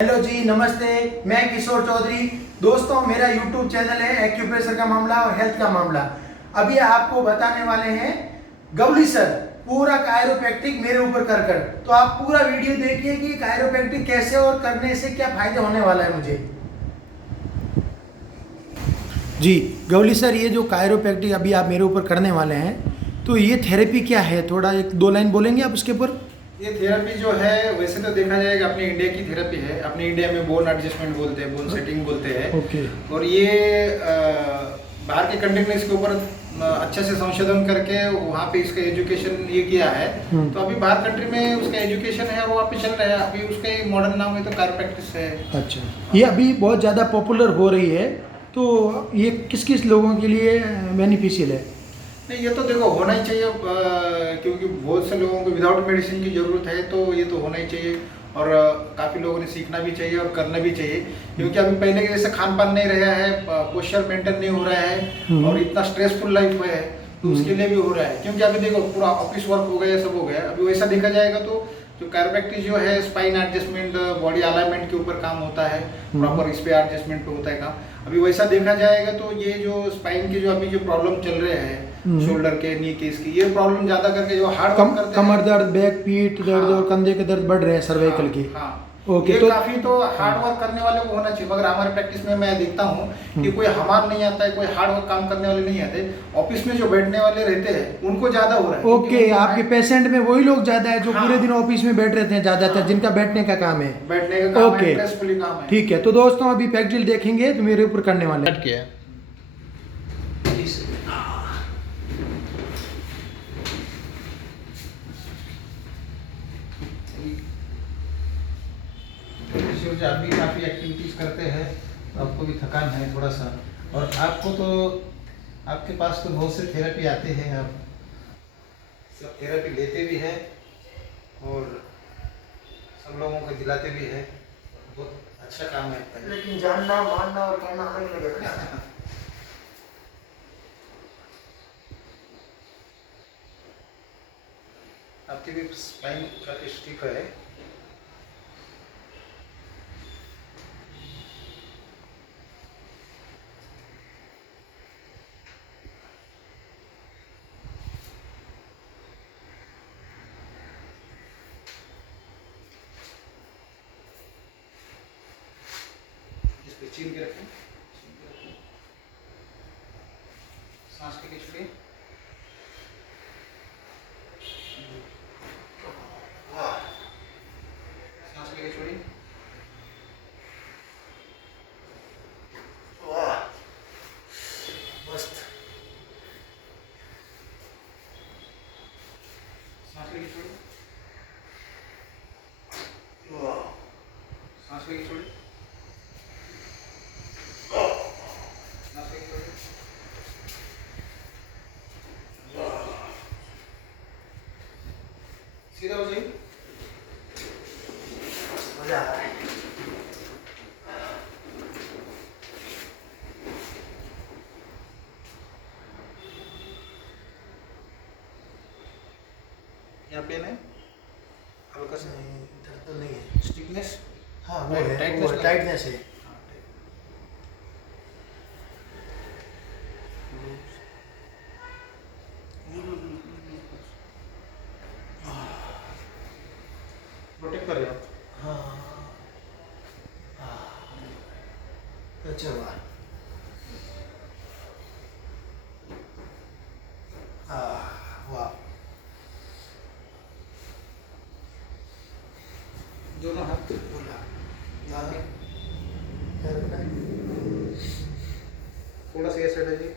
Hello जी, नमस्ते। मैं किशोर चौधरी। दोस्तों, मेरा यूट्यूब चैनल है एक्यूप्रेशर का मामला और हेल्थ का मामला। अभी आपको बताने वाले हैं गवली सर पूरा कायरोप्रैक्टिक मेरे ऊपर कर। तो आप पूरा वीडियो देखिए कि कायरोप्रैक्टिक कैसे और करने से क्या फायदे होने वाला है मुझे। जी गवली सर, ये जो कायरोप्रैक्टिक अभी आप मेरे ऊपर करने वाले हैं, तो ये थेरेपी क्या है? थोड़ा एक दो लाइन बोलेंगे आप उसके ऊपर? ये थेरेपी जो है वैसे तो देखा जाएगा अपने इंडिया की थेरेपी है। अपने इंडिया में बोन एडजस्टमेंट बोलते हैं, बोन सेटिंग बोलते हैं। ओके। और ये बाहर के कंट्री ने इसके ऊपर अच्छे से संशोधन करके वहाँ पे इसका एजुकेशन ये किया है। तो अभी बाहर कंट्री में उसका एजुकेशन है और वहाँ पे चल रहा है। अभी उसका मॉडर्न नाम है तो कायरोप्रैक्टिस है। अच्छा, ये अभी बहुत ज़्यादा पॉपुलर हो रही है, तो ये किस किस लोगों के लिए बेनिफिशियल है? नहीं, ये तो देखो होना ही चाहिए, क्योंकि बहुत से लोगों को विदाउट मेडिसिन की ज़रूरत है, तो ये तो होना ही चाहिए। और काफ़ी लोगों ने सीखना भी चाहिए और करना भी चाहिए, क्योंकि अभी पहले के जैसे खान पान नहीं रहा है, पोस्चर मेंटेन नहीं हो रहा है और इतना स्ट्रेसफुल लाइफ है, तो उसके लिए भी हो रहा है। क्योंकि अभी देखो पूरा ऑफिस वर्क हो गया, सब हो गया। अभी वैसा देखा जाएगा तो जो कायरोप्रैक्टिस जो है स्पाइन एडजस्टमेंट, बॉडी अलाइनमेंट के ऊपर काम होता है, प्रॉपर इस पे एडजस्टमेंट पे होता है काम। अभी वैसा देखा जाएगा तो ये जो स्पाइन के जो अभी जो प्रॉब्लम चल रहे हैं, शोल्डर के, नी के, इसकी ये प्रॉब्लम ज्यादा करके जो हार्ड वर्क करते हैं, कमर दर्द, बैक, पीठ दर्द और कंधे के दर्द बढ़ रहे हैं, सर्वाइकल की। हाँ, ओके, ये तो काफी तो हार्ड वर्क करने वाले को होना चाहिए। मगर हमारे प्रैक्टिस में मैं देखता हूँ कि कोई हमार नहीं आता है, कोई हार्ड वर्क काम करने वाले नहीं आते। ऑफिस में जो बैठने वाले रहते हैं उनको ज्यादा हो रहा है। ओके, आपके पेशेंट में वही लोग ज़्यादा है जो हाँ। पूरे दिन ऑफिस में बैठ रहते हैं ज़्यादातर, जिनका बैठने का काम है। बैठने का काम है, ओके, स्ट्रेसफुली काम है। ठीक है। तो दोस्तों, अभी प्रैक्टिस देखेंगे तो मेरे ऊपर करने वाले हैं। आप भी काफ़ी एक्टिविटीज़ करते हैं, तो आपको भी थकान है थोड़ा सा। और आपको तो आपके पास तो बहुत से थेरेपी आते हैं, आप सब थेरेपी लेते भी हैं और सब लोगों को दिलाते भी हैं। बहुत अच्छा काम है आपका। लेकिन जानना, मानना और करना अलग अलग है। आपकी भी स्पाइन काफ़ी स्टिफ है। इस पे चीन के रखें, सांस लेके छोड़िए। सांस लेके छोड़िए। मस्त। सांस लेके छोड़िए। सांस लेके छोड़िए। सांस लेके छोड़िए। सीधा हो जाइए। मजा आ रहा है। यहाँ पेन है हल्का सा, दर्द तो नहीं है। स्टिफनेस। हाँ, वो है, टाइटनेस है। प्रोटेक्ट कर रहे हो आप। हाँ, अच्छा हुआ। वाह। दोनों हाथ थोड़ा सा ये साइड है जी।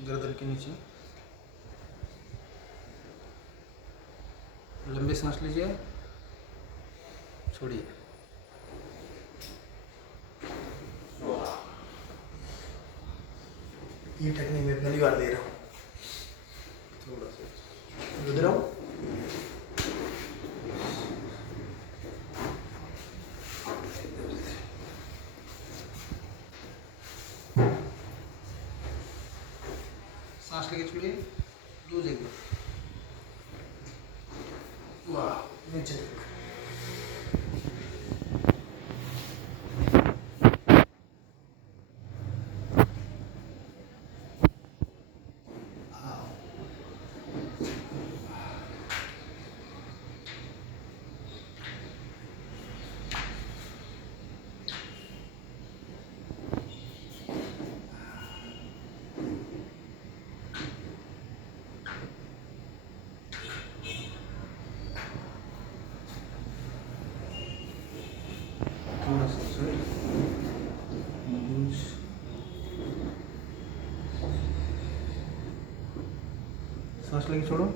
गर्दन के नीचे लंबी सांस लीजिए, छोड़िए। ये टेक्निक मैं पहली बार दे रहा हूँ। थोड़ा सा दे रहा हूँ। सांस लेके इकडे लूज एकदम. वाह नीचे थोड़ा सा सर लूज. सांस लेके छोड़ो.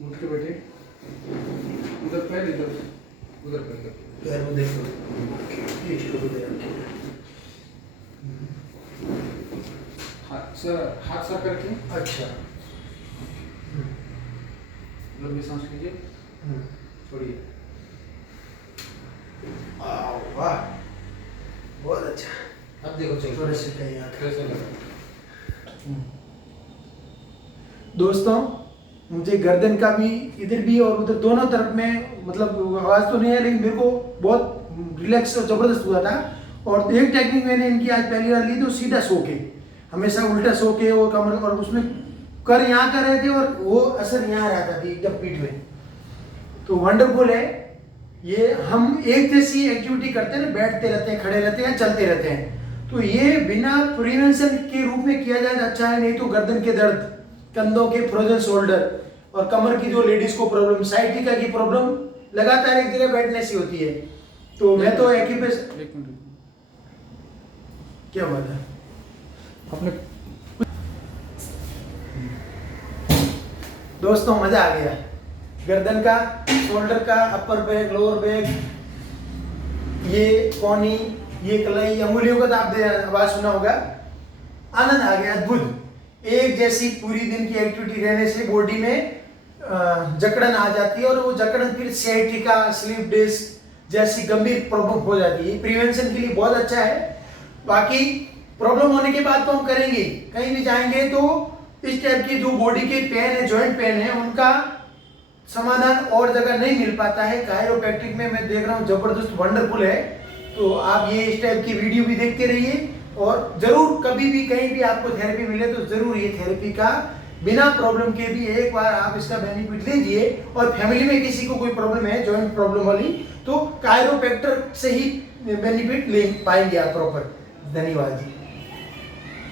उठ के बैठे. उधर पैर इधर. उधर पैर. पैर को देखो ये शुरू दे रखे हाथ सर करके अच्छा लंबी सांस लीजिए. छोड़िए. वाह बहुत अच्छा. अब देखो चलो. थोड़े से कहीं आकर कैसे लगा. दोस्तों मुझे गर्दन का भी इधर भी और उधर दोनों तरफ में मतलब आवाज़ तो नहीं है लेकिन मेरे को बहुत रिलैक्स और ज़बरदस्त हुआ था. और एक टेक्निक मैंने इनकी आज पहली बार ली तो सीधा सो के, हमेशा उल्टा सो के और कमर और उसमें कर यहाँ कर रहे थे और वो असर यहाँ रहता था एकदम पीठ में. तो वंडरफुल है ये. हम एक जैसी एक्टिविटी करते हैं ना, बैठते रहते हैं, खड़े रहते हैं, चलते रहते हैं, तो ये बिना प्रिवेंशन के रूप में किया जाए तो अच्छा है. नहीं तो गर्दन के दर्द, कंधों के फ्रोजन शोल्डर और कमर की जो लेडीज को प्रॉब्लम, साइटिका की प्रॉब्लम लगातार एक जगह बैठने से होती है. तो मैं तो एक्यूप्रेशर. एक मिनट. क्या बात है अपने दोस्तों, मजा आ गया. गर्दन का, शोल्डर का, अपर बैक, लोअर बैक, ये कोनी, ये कलाई, अंगुलियों का तो आपने आवाज सुना होगा. आनंद आ गया. अद्भुत. एक जैसी पूरी दिन की एक्टिविटी रहने से बॉडी में जकड़न आ जाती है और वो जकड़न फिर सियाटिका, स्लीप डिस्क जैसी गंभीर प्रॉब्लम हो जाती है. प्रिवेंशन के लिए बहुत अच्छा है. बाकी प्रॉब्लम होने के बाद तो हम करेंगे, कहीं भी जाएंगे तो इस टाइप की जो बॉडी के पेन है, जॉइंट पेन है, उनका समाधान और जगह नहीं मिल पाता है. कायरोप्रैक्टिक में मैं देख रहा हूँ जबरदस्त वंडरफुल है. तो आप ये इस टाइप की वीडियो भी देखते रहिए और जरूर कभी भी कहीं भी आपको थेरेपी मिले तो जरूर ये थेरेपी का बिना प्रॉब्लम के भी एक बार आप इसका बेनिफिट लीजिए. और फैमिली में किसी को कोई प्रॉब्लम है जॉइंट प्रॉब्लम वाली तो कायरोप्रैक्टर से ही बेनिफिट ले पाएंगे आप प्रॉपर. धन्यवाद जी.